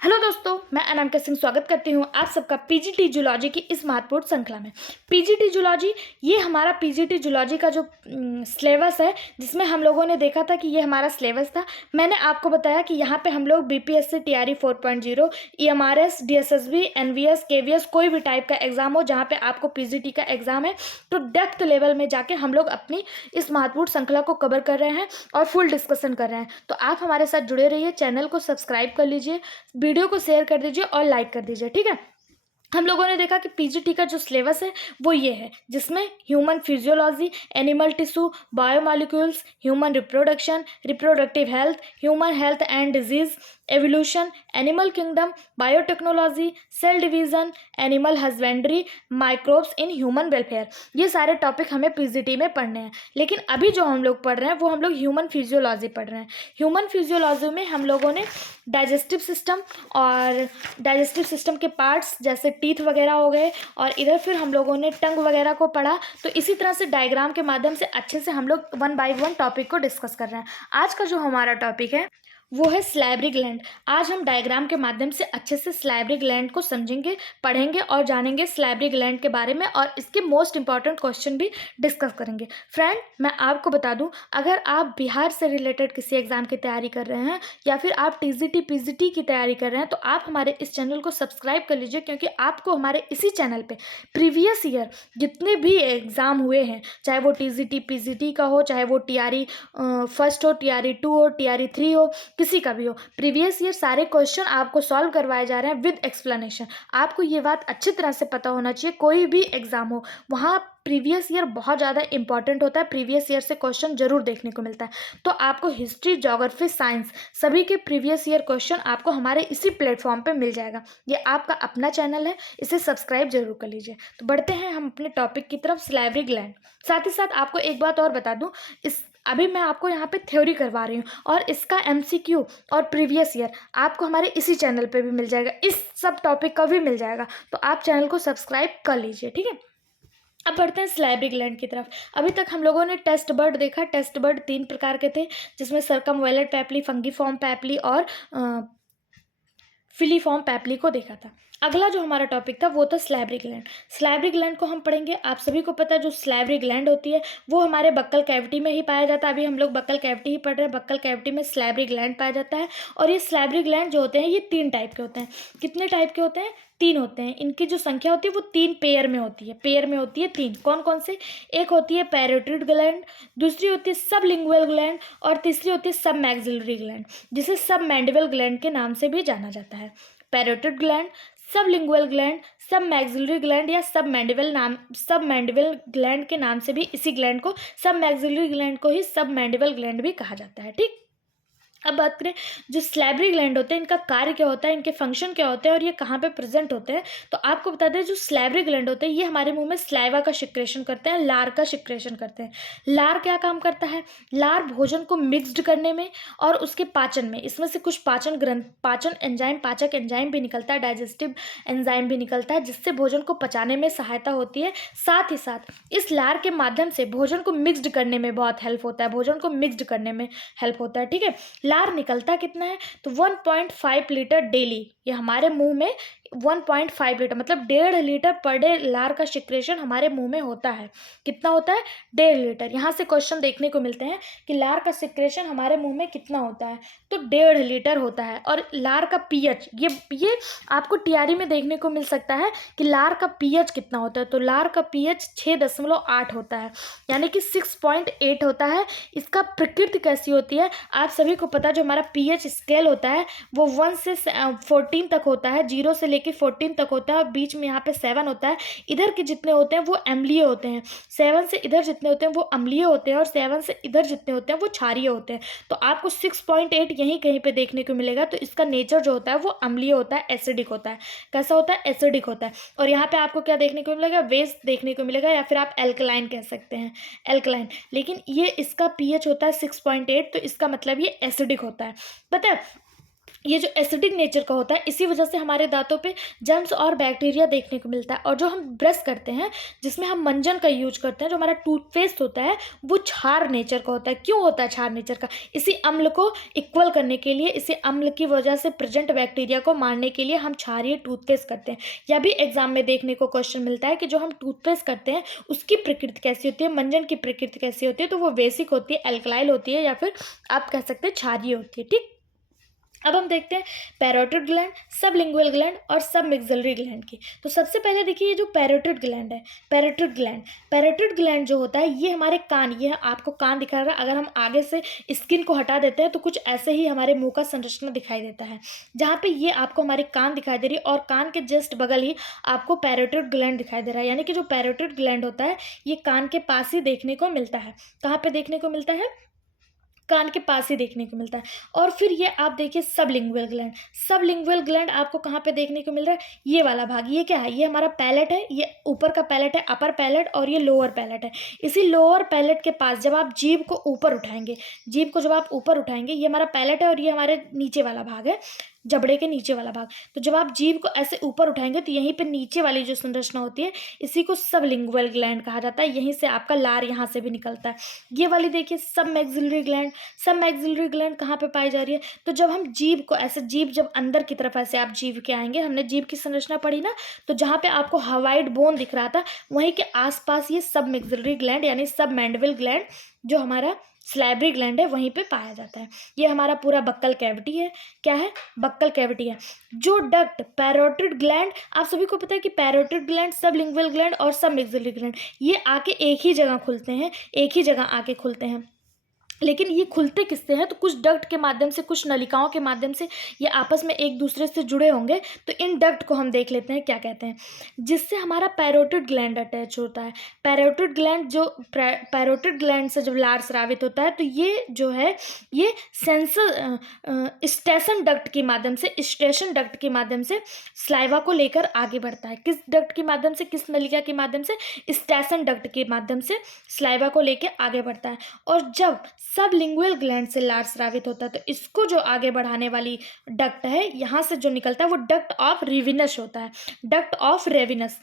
Hello दोस्तों, मैं अनामिका सिंह स्वागत करती हूँ आप सबका पीजीटी जूलॉजी की इस महत्वपूर्ण श्रृंखला में। पीजीटी जूलॉजी ये हमारा पीजीटी जूलॉजी का जो सिलेबस है, जिसमें हम लोगों ने देखा था कि ये हमारा सिलेबस था। मैंने आपको बताया कि यहाँ पे हम लोग BPSC TRE 4.0, EMRS, DSSB, NVS, KVS, कोई भी टाइप का एग्जाम हो जहाँ पे आपको पीजीटी का एग्जाम है, तो डेप्थ लेवल में जाके हम लोग अपनी इस महत्वपूर्ण श्रृंखला को कवर कर रहे हैं और फुल डिस्कशन कर रहे हैं। तो आप हमारे साथ जुड़े रहिए, चैनल को सब्सक्राइब कर लीजिए, वीडियो को शेयर कर दीजिए और लाइक कर दीजिए। ठीक है, हम लोगों ने देखा कि पीजीटी का जो सिलेबस है वो ये है, जिसमें human physiology, animal tissue, biomolecules, human reproduction, reproductive health, human health and disease, evolution, animal kingdom, biotechnology, cell division, animal husbandry, microbes in human welfare, ये सारे टॉपिक हमें पीजीटी में पढ़ने हैं। लेकिन अभी जो हम लोग पढ़ रहे हैं वो हम लोग ह्यूमन फिजियोलॉजी पढ़ रहे हैं। ह्यूमन फिजियोलॉजी में हम लोगों ने डाइजेस्टिव सिस्टम और डाइजेस्टिव सिस्टम के पार्ट्स जैसे टीथ वगैरह हो गए, और इधर फिर हम लोगों ने टंग वगैरह को पढ़ा। तो इसी तरह से डायग्राम के माध्यम से अच्छे से हम लोग 1 बाय 1 टॉपिक को डिस्कस कर रहे हैं। आज का जो हमारा टॉपिक है वो है स्लाइवरी ग्लैंड। आज हम डायग्राम के माध्यम से अच्छे से स्लाइवरी ग्लैंड को समझेंगे, पढ़ेंगे और जानेंगे स्लाइवरी ग्लैंड के बारे में, और इसके मोस्ट इंपॉर्टेंट क्वेश्चन भी डिस्कस करेंगे। फ्रेंड, मैं आपको बता दूं, अगर आप बिहार से रिलेटेड किसी एग्जाम की तैयारी कर रहे हैं या फिर आप टीजीटी पीजीटी की तैयारी कर रहे हैं, तो आप हमारे इस चैनल को सब्सक्राइब कर लीजिए, क्योंकि आपको हमारे इसी चैनल पर प्रीवियस ईयर जितने भी एग्ज़ाम हुए हैं, चाहे वो टीजीटी पीजीटी का हो, चाहे वो टीआरई फर्स्ट हो, टीआरई 2 हो, टीआरई 3 हो, किसी का भी हो, प्रीवियस ईयर सारे क्वेश्चन आपको सॉल्व करवाए जा रहे हैं विद एक्सप्लेनेशन। आपको ये बात अच्छी तरह से पता होना चाहिए, कोई भी एग्जाम हो वहाँ प्रीवियस ईयर बहुत ज़्यादा इंपॉर्टेंट होता है। प्रीवियस ईयर से क्वेश्चन जरूर देखने को मिलता है। तो आपको हिस्ट्री, ज्योग्राफी, साइंस सभी के प्रीवियस ईयर क्वेश्चन आपको हमारे इसी प्लेटफॉर्म पे मिल जाएगा। ये आपका अपना चैनल है, इसे सब्सक्राइब जरूर कर लीजिए। तो बढ़ते हैं हम अपने टॉपिक की तरफ, स्लाइवरी ग्लैंड। साथ ही साथ आपको एक बात और बता दूं, इस अभी मैं आपको यहाँ पे थ्योरी करवा रही हूँ, और इसका एमसीक्यू और प्रीवियस ईयर आपको हमारे इसी चैनल पे भी मिल जाएगा, इस सब टॉपिक का भी मिल जाएगा। तो आप चैनल को सब्सक्राइब कर लीजिए। ठीक है, अब बढ़ते हैं स्लाइवरी ग्लैंड की तरफ। अभी तक हम लोगों ने टेस्ट बर्ड देखा। टेस्ट बर्ड 3 प्रकार के थे, जिसमें सर्कमवेलेंट पैपली, फंगीफॉर्म पैपली और फिलीफॉर्म पैपली को देखा था। अगला जो हमारा टॉपिक था वो था स्लाइवरी ग्लैंड। स्लाइवरी ग्लैंड को हम पढ़ेंगे। आप सभी को पता है जो स्लाइवरी ग्लैंड होती है वो हमारे बक्कल कैविटी में ही पाया जाता है। अभी हम लोग बक्कल कैविटी ही पढ़ रहे हैं। बक्कल कैविटी में स्लाइवरी ग्लैंड पाया जाता है। और ये स्लाइवरी ग्लैंड जो होते हैं ये 3 टाइप के होते हैं। कितने टाइप के होते हैं? 3 होते हैं। इनकी जो संख्या होती है वो 3 पेयर में होती है। पेयर में होती है 3। कौन कौन से? एक होती है पैरोटिड ग्लैंड, दूसरी होती है सबलिंगुअल ग्लैंड, और तीसरी होती है सब मैक्सिलरी ग्लैंड, जिसे सब मैंडिबल ग्लैंड के नाम से भी जाना जाता है। पैरोटिड ग्लैंड, सबलिंगुअल ग्लैंड, सब मैक्सिलरी ग्लैंड या सब मैंडिबल ग्लैंड के नाम से भी इसी ग्लैंड को, सब मैक्सिलरी ग्लैंड को ही सब मैंडिबल ग्लैंड भी कहा जाता है। ठीक, अब बात करें जो स्लाइवरी ग्लैंड होते हैं, इनका कार्य क्या होता है, इनके फंक्शन क्या होते हैं और ये कहाँ पे प्रेजेंट होते हैं। तो आपको बता दें, जो स्लाइवरी ग्लैंड होते हैं ये हमारे मुंह में स्लाइवा का सिक्रेशन करते हैं, लार का सिक्रेशन करते हैं। लार क्या काम करता है? लार भोजन को मिक्सड करने में और उसके पाचन में, इसमें से कुछ पाचन एंजाइम, पाचक एंजाइम भी निकलता है, डाइजेस्टिव एंजाइम भी निकलता है, जिससे भोजन को पचाने में सहायता होती है। साथ ही साथ इस लार के माध्यम से भोजन को मिक्सड करने में बहुत हेल्प होता है, भोजन को मिक्सड करने में हेल्प होता है। ठीक है, लार निकलता कितना है? तो 1.5 लीटर डेली। ये हमारे मुंह में 1.5 लीटर मतलब 1.5 लीटर पर डे लार का सिक्रेशन हमारे मुंह में होता है। कितना होता है? 1.5 लीटर। यहाँ से क्वेश्चन देखने को मिलते हैं कि लार का सिक्रेशन हमारे मुंह में कितना होता है, तो 1.5 लीटर होता है। और लार का पीएच, ये आपको टीआरई में देखने को मिल सकता है कि लार का पीएच कितना होता है। तो लार का पीएच 6.8 होता है, यानी कि 6.8 होता है। इसका प्रकृति कैसी होती है आप सभी को पता है। जो हमारा पीएच स्केल होता है वो 1 से 14 तक होता है, 0 से लेके 14 तक होता है, और बीच में यहाँ पे 7 होता है। इधर के जितने होते हैं वो अम्लीय होते हैं, 7 से इधर जितने होते हैं वो अम्लीय होते हैं, और 7 से इधर जितने होते हैं वो क्षारीय होते हैं। तो आपको 6.8 यहीं कहीं पे देखने को मिलेगा। तो इसका नेचर जो होता है वो अम्लीय होता है, एसिडिक होता है। कैसा होता है? एसिडिक होता है। और यहाँ पे आपको क्या देखने को मिलेगा? बेस देखने को मिलेगा, या फिर आप एल्कलाइन कह सकते हैं, एल्कलाइन। लेकिन ये इसका पीएच होता है 6.8, तो इसका मतलब ये एसिडिक होता है। पता है ये जो एसिडिक नेचर का होता है, इसी वजह से हमारे दांतों पे जर्म्स और बैक्टीरिया देखने को मिलता है। और जो हम ब्रश करते हैं, जिसमें हम मंजन का यूज करते हैं, जो हमारा टूथपेस्ट होता है, वो क्षार नेचर का होता है। क्यों होता है क्षार नेचर का? इसी अम्ल को इक्वल करने के लिए, इसी अम्ल की वजह से प्रेजेंट बैक्टीरिया को मारने के लिए हम क्षारीय टूथपेस्ट करते हैं। यह भी एग्जाम में देखने को क्वेश्चन मिलता है कि जो हम टूथपेस्ट करते हैं उसकी प्रकृति कैसी होती है, मंजन की प्रकृति कैसी होती है। तो वो बेसिक होती है, एल्कलाइल होती है, या फिर आप कह सकते हैं क्षारीय होती है। ठीक, अब हम देखते हैं पैरोटिड ग्लैंड, सबलिंगुअल ग्लैंड और सब मैक्सिलरी ग्लैंड की। तो सबसे पहले देखिए, ये जो पैरोटिड ग्लैंड है, पैरोटिड ग्लैंड जो होता है, ये हमारे कान, ये आपको कान दिखा रहा है। अगर हम आगे से स्किन को हटा देते हैं तो कुछ ऐसे ही हमारे मुंह का संरचना दिखाई देता है, जहाँ पे ये आपको हमारे कान दिखाई दे रही है, और कान के जस्ट बगल ही आपको पैरोटिड ग्लैंड दिखाई दे रहा है। यानी कि जो पैरोटिड ग्लैंड होता है, ये कान के पास ही देखने को मिलता है। कहाँ पे देखने को मिलता है? कान के पास ही देखने को मिलता है। और फिर ये आप देखिए सबलिंगुअल ग्लैंड आपको कहाँ पे देखने को मिल रहा है? ये वाला भाग, ये क्या है? ये हमारा पैलेट है, ये ऊपर का पैलेट है, अपर पैलेट, और ये लोअर पैलेट है। इसी लोअर पैलेट के पास जब आप जीभ को ऊपर उठाएंगे, ये हमारा पैलेट है, और ये हमारे नीचे वाला भाग है, जबड़े के नीचे वाला भाग। तो जब आप जीभ को ऐसे ऊपर उठाएंगे तो यहीं पे नीचे वाली जो संरचना होती है, इसी को सबलिंगुअल ग्लैंड कहा जाता है। यहीं से आपका लार यहाँ से भी निकलता है। ये वाली देखिए सब मैक्सिलरी ग्लैंड कहाँ पे पाई जा रही है? तो जब हम जीभ को ऐसे, जीभ जब अंदर की तरफ ऐसे आप जीभ के आएंगे, हमने जीभ की संरचना पढ़ी ना, तो जहाँ पे आपको हवाइड बोन दिख रहा था, वहीं के आसपास ये सब मैक्सिलरी ग्लैंड यानी सब मैंडिबल ग्लैंड, जो हमारा सैलिवरी ग्लैंड है, वहीं पे पाया जाता है। ये हमारा पूरा बक्कल कैविटी है। क्या है? बक्कल कैविटी है। जो डक्ट पैरोटिड ग्लैंड, आप सभी को पता है कि पैरोटिड ग्लैंड, सबलिंगुअल ग्लैंड और सब मैक्सिलरी ग्लैंड, ये आके एक ही जगह खुलते हैं, एक ही जगह आके खुलते हैं। लेकिन ये खुलते किससे हैं? तो कुछ डक्ट के माध्यम से, कुछ नलिकाओं के माध्यम से ये आपस में एक दूसरे से जुड़े होंगे। तो इन डक्ट को हम देख लेते हैं क्या कहते हैं, जिससे हमारा पैरोटिड ग्लैंड अटैच होता है। पैरोटिड ग्लैंड से जब लार स्रावित होता है, तो ये जो है, ये स्टेशन डक्ट के माध्यम से स्लाइवा को लेकर आगे बढ़ता है। किस डक्ट के माध्यम से, किस नलिका के माध्यम से? स्टेशन डक्ट के माध्यम से स्लाइवा को लेकर आगे बढ़ता है। और जब सबलिंगुअल ग्लैंड से लार स्रावित होता है, तो इसको जो आगे बढ़ाने वाली डक्ट है, यहाँ से जो निकलता है, वो डक्ट ऑफ रिविनस होता है। डक्ट ऑफ रिविनस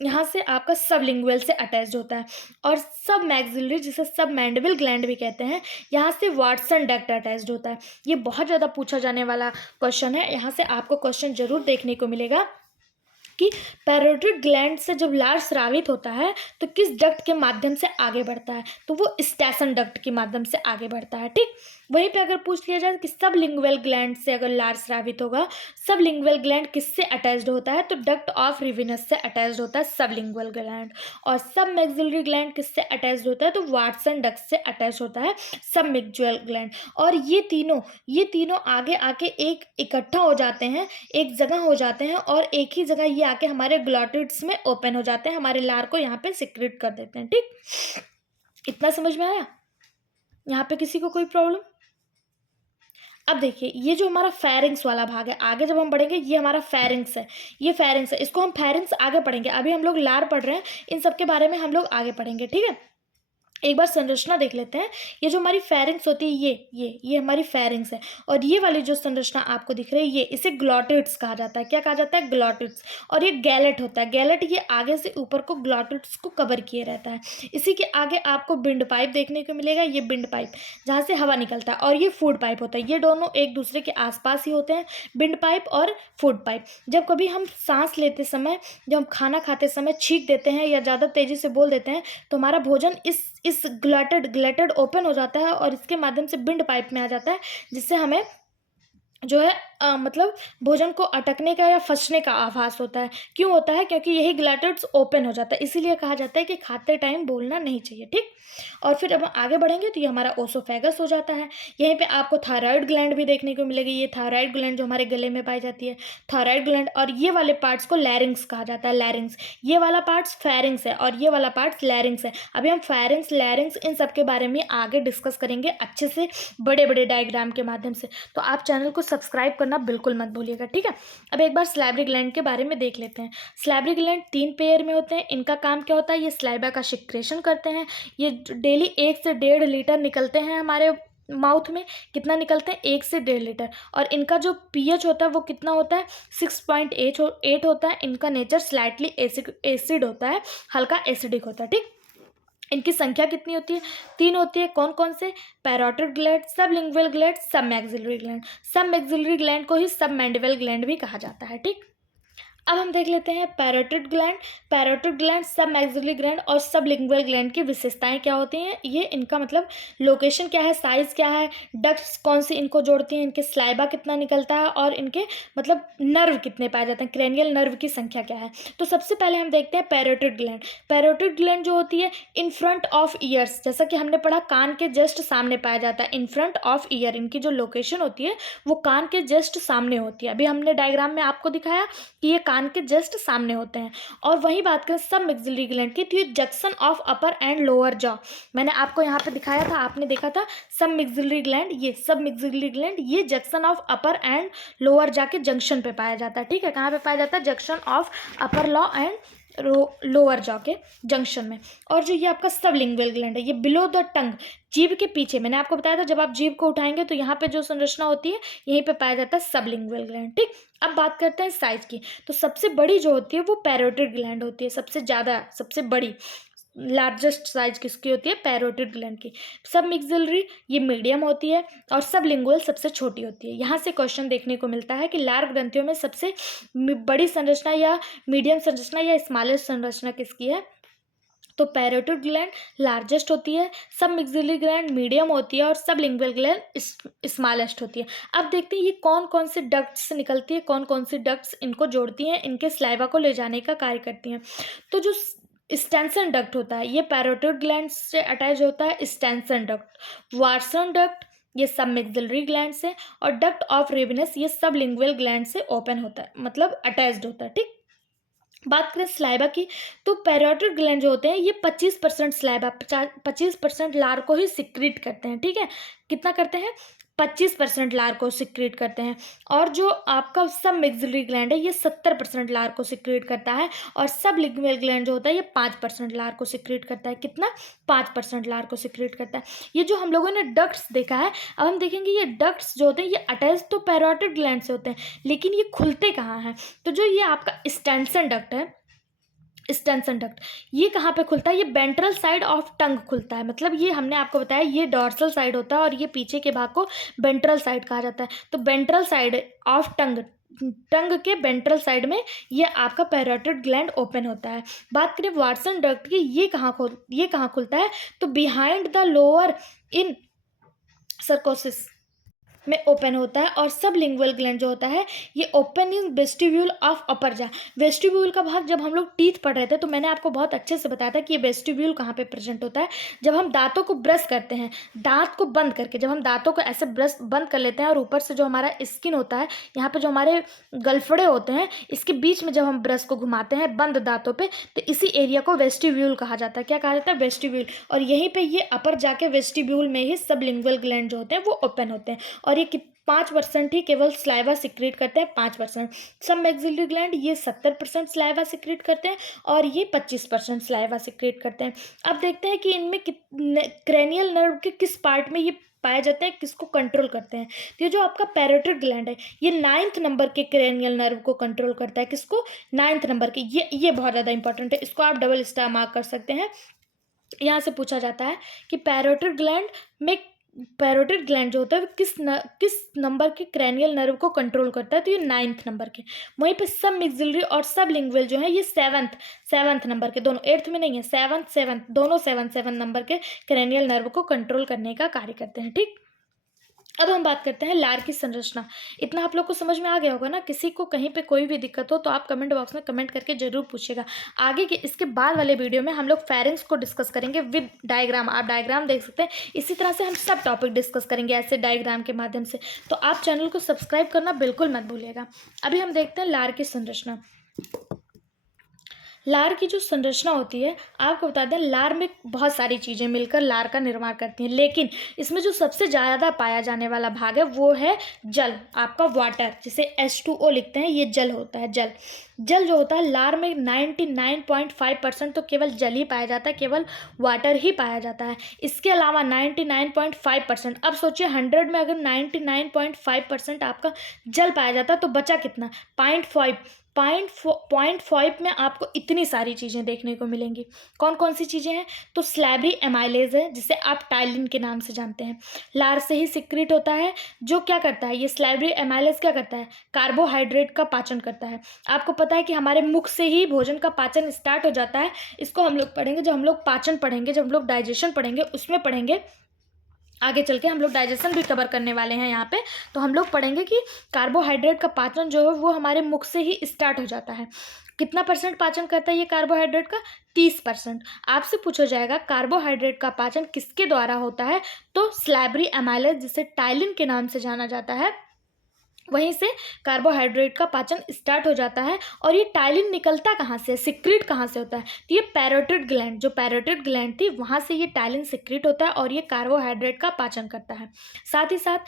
यहाँ से आपका सबलिंगुअल से अटैच्ड होता है। और सब मैक्सिलरी, जिसे सब मैंडिबल ग्लैंड भी कहते हैं, यहाँ से वाटसन डक्ट अटैच्ड होता है। ये बहुत ज़्यादा पूछा जाने वाला क्वेश्चन है। यहाँ से आपको क्वेश्चन जरूर देखने को मिलेगा कि पैरोटिड ग्लैंड से जब लार स्रावित होता है तो किस डक्ट के माध्यम से आगे बढ़ता है? तो वो स्टेशन डक्ट के माध्यम से आगे बढ़ता है। ठीक, वहीं पे अगर पूछ लिया जाए कि सबलिंगुअल ग्लैंड से अगर लार स्रावित होगा, सबलिंगुअल ग्लैंड किससे अटैच्ड होता है? तो डक्ट ऑफ रिविनस से अटैच्ड होता है सबलिंगुअल ग्लैंड। और सब मैक्सिलरी ग्लैंड किससे अटैच्ड होता है? तो वाटसन डक्ट से अटैच होता है सब मैक्सिलरी ग्लैंड। और ये तीनों आगे आके एक इकट्ठा हो जाते हैं, एक जगह हो जाते हैं, और एक ही जगह ये आके हमारे ग्लॉटिड्स में ओपन हो जाते हैं, हमारे लार को यहाँ पे सिक्रेट कर देते हैं। ठीक, इतना समझ में आया? यहाँ पे किसी को कोई प्रॉब्लम? अब देखिए, ये जो हमारा फेरिंग्स वाला भाग है, आगे जब हम बढ़ेंगे, ये हमारा फेरिंग्स है, इसको हम फेरिंग्स आगे पढ़ेंगे। अभी हम लोग लार पढ़ रहे हैं, इन सब के बारे में हम लोग आगे पढ़ेंगे। ठीक है, एक बार संरचना देख लेते हैं। ये जो हमारी फेरिंग्स होती है, ये हमारी फेरिंग्स है। और ये वाली जो संरचना आपको दिख रही है, इसे ग्लॉटिड्स कहा जाता है। क्या कहा जाता है? ग्लॉटिड्स। और ये गैलेट होता है। गैलेट ये आगे से ऊपर को ग्लॉटिड्स को कवर किए रहता है। इसी के आगे आपको बिंड पाइप देखने को मिलेगा, ये बिंड पाइप जहाँ से हवा निकलता है। और ये फूड पाइप होता है। ये दोनों एक दूसरे के आसपास ही होते हैं, बिंड पाइप और फूड पाइप। जब कभी हम सांस लेते समय, जब हम खाना खाते समय छींक देते हैं या ज़्यादा तेज़ी से बोल देते हैं, तो हमारा भोजन इस ग्लटेड ओपन हो जाता है, और इसके माध्यम से बिंड पाइप में आ जाता है, जिससे हमें जो है मतलब भोजन को अटकने का या फंसने का आभास होता है। क्यों होता है? क्योंकि यही ग्लैटिड्स ओपन हो जाता है। इसीलिए कहा जाता है कि खाते टाइम बोलना नहीं चाहिए। ठीक, और फिर अब आगे बढ़ेंगे तो ये हमारा ओसोफेगस हो जाता है। यहीं पे आपको थायराइड ग्लैंड भी देखने को मिलेगी। ये थायराइड ग्लैंड जो हमारे गले में पाई जाती है, थायराइड ग्लैंड। और ये वाले पार्ट्स को लैरिंग्स कहा जाता है, लैरिंग्स। ये वाला पार्ट्स फेरिंग्स है और ये वाला पार्ट्स लैरिंग्स है। अभी हम फेरिंग्स, लैरिंग्स इन सब के बारे में आगे डिस्कस करेंगे अच्छे से, बड़े बड़े डायग्राम के माध्यम से। तो आप चैनल को सब्सक्राइब करना बिल्कुल मत भूलिएगा। ठीक है, अब एक बार सैलिवरी ग्लैंड के बारे में देख लेते हैं। सैलिवरी ग्लैंड 3 पेयर में होते हैं। इनका काम क्या होता है? ये सलाइवा का सिक्रेशन करते हैं। ये डेली 1 से 1.5 लीटर निकलते हैं हमारे माउथ में कितना निकलते हैं, 1 से 1.5 लीटर। और इनका जो pH होता है वो कितना होता है, 6.8 होता है। इनका नेचर स्लाइटली एसिड होता है, हल्का एसिडिक होता है। ठीक, इनकी संख्या कितनी होती है, 3 होती है। कौन कौन से, पैरोटिड ग्लैंड, सबलिंगुअल ग्लैंड, सब मैक्सिलरी ग्लैंड। सब मैक्सिलरी ग्लैंड को ही सब मैंडिबल ग्लैंड भी कहा जाता है। ठीक, अब हम देख लेते हैं पैरोटिड ग्लैंड। पैरोटिड ग्लैंड, सब मैक्सिलरी ग्लैंड और सब लिंगुअल ग्लैंड की विशेषताएं क्या होती हैं, ये इनका मतलब लोकेशन क्या है, साइज क्या है, डक्ट्स कौन सी इनको जोड़ती हैं, इनके स्लाइबा कितना निकलता है, और इनके मतलब नर्व कितने पाए जाते हैं, क्रेनियल नर्व की संख्या क्या है। तो सबसे पहले हम देखते हैं पैरोटिड ग्लैंड। पैरोटिड ग्लैंड जो होती है इन फ्रंट ऑफ ईयर्स, जैसा कि हमने पढ़ा कान के जस्ट सामने पाया जाता है, इन फ्रंट ऑफ ईयर। इनकी जो लोकेशन होती है वो कान के जस्ट सामने होती है। अभी हमने डायग्राम में आपको दिखाया कि ये कान के जस्ट सामने होते हैं। और वही बात करें सब मैक्सिलरी ग्लैंड की, तो ये junction of upper and lower jaw, मैंने आपको यहाँ पे दिखाया था, आपने देखा था सब मैक्सिलरी ग्लैंड, ये सब मैक्सिलरी ग्लैंड ये junction of upper and lower jaw के जंक्शन पे पाया जाता है। ठीक है, कहाँ पे पाया जाता है, junction of upper law and lower jaw के जंक्शन में। और जो ये आपका सबलिंगुअल ग्लैंड है, ये बिलो द टंग, जीभ के पीछे, मैंने आपको बताया था जब आप जीभ को उठाएंगे तो यहाँ पे जो संरचना होती है यहीं पे पाया जाता है सबलिंगुअल ग्लैंड। ठीक, अब बात करते हैं साइज की। तो सबसे बड़ी जो होती है वो पैरोटिड ग्लैंड होती है, सबसे ज़्यादा, सबसे बड़ी, लार्जेस्ट साइज किसकी होती है, पैरोटिड ग्लैंड की। सब मैक्सिलरी ये मीडियम होती है और सब लिंगुअल सबसे छोटी होती है। यहाँ से क्वेश्चन देखने को मिलता है कि लार ग्रंथियों में सबसे बड़ी संरचना या मीडियम संरचना या स्मॉलेस्ट संरचना किसकी है, तो पैरोटिड ग्लैंड लार्जेस्ट होती है, सब मैक्सिलरी ग्लैंड मीडियम होती है और सब लिंगुअल ग्लैंड स्मॉलेस्ट होती है। अब देखते हैं ये कौन कौन से डक्ट्स से निकलती है, कौन कौन सी डक्ट्स इनको जोड़ती हैं, इनके स्लाइवा को ले जाने का कार्य करती हैं। तो जो स्टेंसन डक्ट होता है ये पैरोटिड ग्लैंड से अटैच होता है, स्टेंसन डक्ट। वार्सन डक्ट ये सब मैक्सिलरी ग्लैंड से, और डक्ट ऑफ रेविनस ये सब लिंगुअल ग्लैंड से ओपन होता है, मतलब अटैच्ड होता है। ठीक, बात करें स्लाइबा की, तो पैरोटिड ग्लैंड जो होते हैं ये 25% स्लाइबा, 25% लार को ही सिक्रीट करते हैं। ठीक है, कितना करते हैं, 25% लार को सिक्रीट करते हैं। और जो आपका सब मैक्सिलरी ग्लैंड है ये 70% लार को सिक्रीट करता है, और सब लिंगुअल ग्लैंड जो होता है ये 5% लार को सिक्रीट करता है। कितना, 5% लार को सिक्रीट करता है। ये जो हम लोगों ने डक्ट्स देखा है, अब हम देखेंगे ये डक्ट्स जो होते हैं ये अटैच तो पैरोटिड ग्लैंड से होते हैं, लेकिन ये खुलते कहाँ हैं, तो जो ये आपका स्टेंसन डक्ट है, स्टेंसन डक्ट ये कहाँ पे खुलता है, ये वेंट्रल साइड ऑफ टंग खुलता है। मतलब ये हमने आपको बताया ये डॉर्सल साइड होता है और ये पीछे के भाग को वेंट्रल साइड कहा जाता है। तो वेंट्रल साइड ऑफ टंग, टंग के वेंट्रल साइड में ये आपका पैरोटिड ग्लैंड ओपन होता है। बात करें वाटसन डक्ट की, ये कहाँ खुलता है, तो बिहाइंड द लोअर इन सर्कोसिस में ओपन होता है। और सब लिंगुअल ग्लैंड जो होता है ये open in vestibule of upper जा। वेस्टिब्यूल का भाग जब हम लोग टीथ पढ़ रहे थे तो मैंने आपको बहुत अच्छे से बताया था कि ये वेस्टिब्यूल कहाँ पे प्रेजेंट होता है, जब हम दांतों को ब्रश करते हैं, दांत को बंद करके, जब हम दांतों को ऐसे ब्रश बंद कर लेते हैं और ऊपर से जो हमारा स्किन होता है, यहाँ पे जो हमारे गलफड़े होते हैं, इसके बीच में जब हम ब्रश को घुमाते हैं बंद दांतों पे, तो इसी एरिया को वेस्टिब्यूल कहा जाता है। क्या कहा जाता है, वेस्टिब्यूल। और यहीं पे ये अपर जाके वेस्टिब्यूल में ही सब लिंगुअल ग्लैंड जो होते हैं वो ओपन होते हैं। और ये 5% ही केवल स्लाइवा सिक्रीट करते हैं, 5%। सब मैक्सिलरी ग्लैंड ये 70% स्लाइवा सिक्रीट करते हैं और ये 25% स्लाइवा सिक्रीट करते हैं। अब देखते हैं कि इनमें क्रेनियल नर्व के किस पार्ट में ये पाए जाते हैं, किसको कंट्रोल करते हैं। तो ये जो आपका पैरोटिड ग्लैंड है ये 9th नंबर के क्रेनियल नर्व को कंट्रोल करता है। किसको, 9th नंबर के। ये बहुत ज़्यादा इंपॉर्टेंट है, इसको आप डबल स्टार मार्क कर सकते हैं। यहाँ से पूछा जाता है कि पैरोटिड ग्लैंड जो होता है किस नंबर के क्रेनियल नर्व को कंट्रोल करता है, तो ये 9th नंबर के। वहीं पे सब मैक्सिलरी और सब लिंगुअल जो है ये 7th नंबर के, दोनों 8th में नहीं है, 7th दोनों 7 नंबर के क्रेनियल नर्व को कंट्रोल करने का कार्य करते हैं। ठीक, अब हम बात करते हैं लार की संरचना। इतना आप लोग को समझ में आ गया होगा ना। किसी को कहीं पे कोई भी दिक्कत हो तो आप कमेंट बॉक्स में कमेंट करके जरूर पूछिएगा। आगे के इसके बाद वाले वीडियो में हम लोग फेरिंग्स को डिस्कस करेंगे विद डायग्राम। आप डायग्राम देख सकते हैं। इसी तरह से हम सब टॉपिक डिस्कस करेंगे ऐसे डायग्राम के माध्यम से। तो आप चैनल को सब्सक्राइब करना बिल्कुल मत भूलिएगा। अभी हम देखते हैं लार की संरचना। लार की जो संरचना होती है, आपको बता दें लार में बहुत सारी चीज़ें मिलकर लार का निर्माण करती हैं, लेकिन इसमें जो सबसे ज़्यादा पाया जाने वाला भाग है वो है जल, आपका वाटर, जिसे H2O लिखते हैं, ये जल होता है, जल। जल जो होता है लार में 99.5% तो केवल जल ही पाया जाता है, केवल वाटर ही पाया जाता है। इसके अलावा 99.5%, अब सोचिए 100 में अगर 99.5% आपका जल पाया जाता है तो बचा कितना, 0.5 में आपको इतनी सारी चीज़ें देखने को मिलेंगी। कौन कौन सी चीज़ें हैं, तो स्लैबरी एमाइलेज है जिसे आप टाइलिन के नाम से जानते हैं, लार से ही सिक्रीट होता है, जो क्या करता है, ये स्लैबरी एमाइलेज क्या करता है, कार्बोहाइड्रेट का पाचन करता है। आपको पता है कि हमारे मुख से ही भोजन का पाचन स्टार्ट हो जाता है। इसको हम लोग पढ़ेंगे, जब हम लोग पाचन पढ़ेंगे, जब हम लोग डाइजेशन पढ़ेंगे, उसमें पढ़ेंगे। आगे चल के हम लोग डाइजेशन भी कवर करने वाले हैं यहाँ पे, तो हम लोग पढ़ेंगे कि कार्बोहाइड्रेट का पाचन जो है वो हमारे मुख से ही स्टार्ट हो जाता है। कितना % पाचन करता है ये कार्बोहाइड्रेट का, 30%। आपसे पूछा जाएगा कार्बोहाइड्रेट का पाचन किसके द्वारा होता है, तो स्लैबरी एमाइलेज जिसे टाइलिन के नाम से जाना जाता है, वहीं से कार्बोहाइड्रेट का पाचन स्टार्ट हो जाता है। और ये टाइलिन निकलता कहाँ से, सिक्रीट कहाँ से होता है, तो ये पैरोटिड ग्लैंड, जो पैरोटिड ग्लैंड थी वहाँ से ये टाइलिन सिक्रीट होता है और ये कार्बोहाइड्रेट का पाचन करता है। साथ ही साथ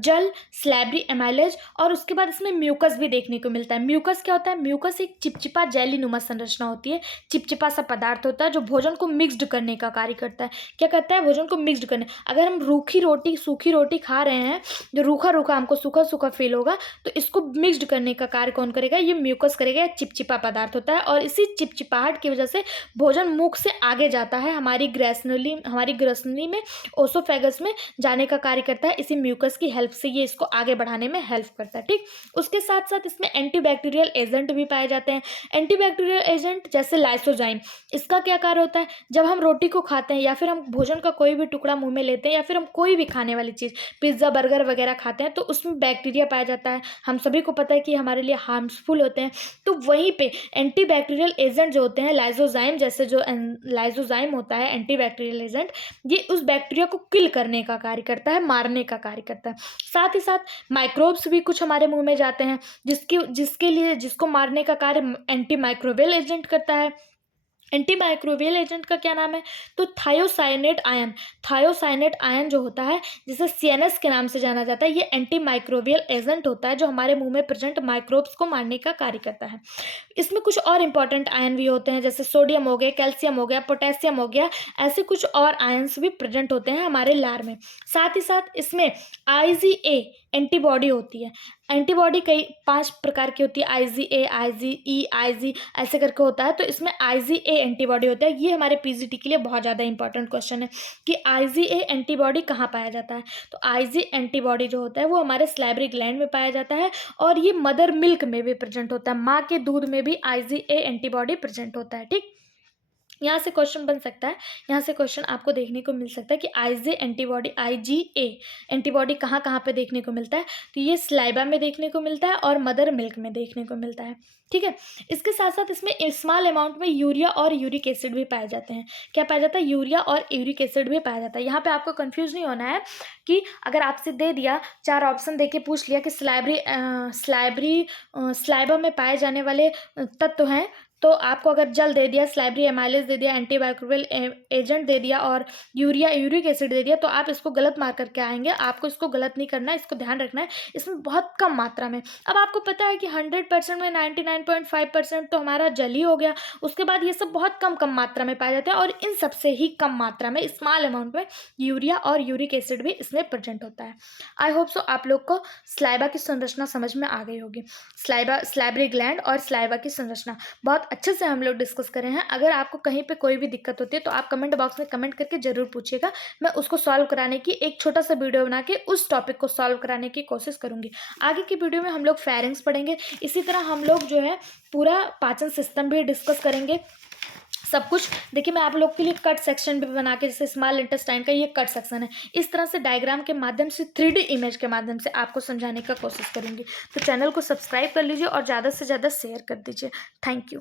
जल, स्लैबरी एमाइलेज, और उसके बाद इसमें म्यूकस भी देखने को मिलता है। म्यूकस क्या होता है, म्यूकस एक चिपचिपा जेली नुमा संरचना होती है, चिपचिपा सा पदार्थ होता है जो भोजन को मिक्सड करने का कार्य करता है। क्या करता है, भोजन को मिक्सड करने, अगर हम रूखी रोटी, सूखी रोटी खा रहे हैं, जो रूखा रूखा हमको सूखा सूखा फील होगा, तो इसको मिक्सड करने का कार्य कौन करेगा, ये म्यूकस करेगा। यह चिपचिपा पदार्थ होता है और इसी चिपचिपाहट की वजह से भोजन मुख से आगे जाता है, हमारी ग्रसनली में, ओसोफेगस में जाने का कार्य करता है। इसी म्यूकस की हेल्प से ये इसको आगे बढ़ाने में हेल्प करता है। ठीक, उसके साथ साथ इसमें एंटीबैक्टीरियल एजेंट भी पाए जाते हैं। एंटीबैक्टीरियल एजेंट जैसे लाइसोजाइम, इसका क्या कार्य होता है, जब हम रोटी को खाते हैं या फिर हम भोजन का कोई भी टुकड़ा मुंह में लेते हैं या फिर हम कोई भी खाने वाली चीज़, पिज्ज़ा, बर्गर वगैरह खाते हैं, तो उसमें बैक्टीरिया पाया जाता है। हम सभी को पता है कि हमारे लिए हार्मफुल होते हैं। तो वहीं पे एंटीबैक्टीरियल एजेंट जो होते हैं, लाइसोजाइम, जैसे जो लाइसोजाइम होता है एंटीबैक्टीरियल एजेंट, ये उस बैक्टीरिया को किल करने का कार्य करता है, मारने का कार्य करता है। साथ ही साथ माइक्रोब्स भी कुछ हमारे मुंह में जाते हैं, जिसको मारने का कार्य एंटी माइक्रोबियल एजेंट करता है। एंटी माइक्रोबियल एजेंट का क्या नाम है, तो थायोसाइनेट आयन जो होता है, जिसे सीएनएस के नाम से जाना जाता है, ये एंटी माइक्रोबियल एजेंट होता है जो हमारे मुंह में प्रेजेंट माइक्रोब्स को मारने का कार्य करता है। इसमें कुछ और इंपॉर्टेंट आयन भी होते हैं, जैसे सोडियम हो गया, कैल्शियम हो गया, पोटेशियम हो गया, ऐसे कुछ और आयन्स भी प्रेजेंट होते हैं हमारे लार में। साथ ही साथ इसमें IgA एंटीबॉडी होती है। एंटीबॉडी कई 5 प्रकार की होती है, IgA, IgE, IG ऐसे करके होता है। तो इसमें IgA एंटीबॉडी होता है। ये हमारे पीजीटी के लिए बहुत ज़्यादा इंपॉर्टेंट क्वेश्चन है कि IgA एंटीबॉडी कहाँ पाया जाता है। तो IG एंटीबॉडी जो होता है वो हमारे स्लाइवरी ग्लैंड में पाया जाता है और ये मदर मिल्क में भी प्रेजेंट होता है, माँ के दूध में भी IgA एंटीबॉडी प्रेजेंट होता है। ठीक, यहाँ से क्वेश्चन बन सकता है, यहाँ से क्वेश्चन आपको देखने को मिल सकता है कि IgA एंटीबॉडी कहाँ कहाँ पे देखने को मिलता है। तो ये स्लाइबा में देखने को मिलता है और मदर मिल्क में देखने को मिलता है। ठीक है, इसके साथ साथ इसमें स्मॉल अमाउंट में यूरिया और यूरिक एसिड भी पाए जाते हैं। क्या पाया जाता है, यूरिया और यूरिक एसिड भी पाया जाता है। यहाँ पे आपको कंफ्यूज नहीं होना है कि अगर आपसे दे दिया 4 ऑप्शन दे के पूछ लिया कि स्लाइबा में पाए जाने वाले तत्व हैं, तो आपको अगर जल दे दिया, स्लाइवरी एमाइलेज दे दिया, एंटीमाइक्रोबियल एजेंट दे दिया और यूरिक एसिड दे दिया, तो आप इसको गलत मार करके आएंगे। आपको इसको गलत नहीं करना है, इसको ध्यान रखना है, इसमें बहुत कम मात्रा में। अब आपको पता है कि 100% में 99.5% तो हमारा जल ही हो गया। उसके बाद ये सब बहुत कम कम मात्रा में पाए जाते हैं और इन सबसे ही कम मात्रा में, स्मॉल अमाउंट में यूरिया और यूरिक एसिड भी इसमें प्रेजेंट होता है। आई होप सो आप लोग को स्लाइबा की संरचना समझ में आ गई होगी। स्लाइवरी ग्लैंड और स्लाइबा की संरचना बहुत अच्छे से हम लोग डिस्कस करें हैं। अगर आपको कहीं पे कोई भी दिक्कत होती है तो आप कमेंट बॉक्स में कमेंट करके जरूर पूछिएगा। मैं उसको सॉल्व कराने की एक छोटा सा वीडियो बना के उस टॉपिक को सॉल्व कराने की कोशिश करूंगी। आगे की वीडियो में हम लोग फेरिंग्स पढ़ेंगे। इसी तरह हम लोग जो है पूरा पाचन सिस्टम भी डिस्कस करेंगे, सब कुछ। देखिए मैं आप लोग के लिए कट सेक्शन भी बना के, जैसे स्मॉल इंटेस्टाइन का ये कट सेक्शन है, इस तरह से डायग्राम के माध्यम से 3D इमेज के माध्यम से आपको समझाने का कोशिश करूंगी। तो चैनल को सब्सक्राइब कर लीजिए और ज़्यादा से ज़्यादा शेयर कर दीजिए। Thank you.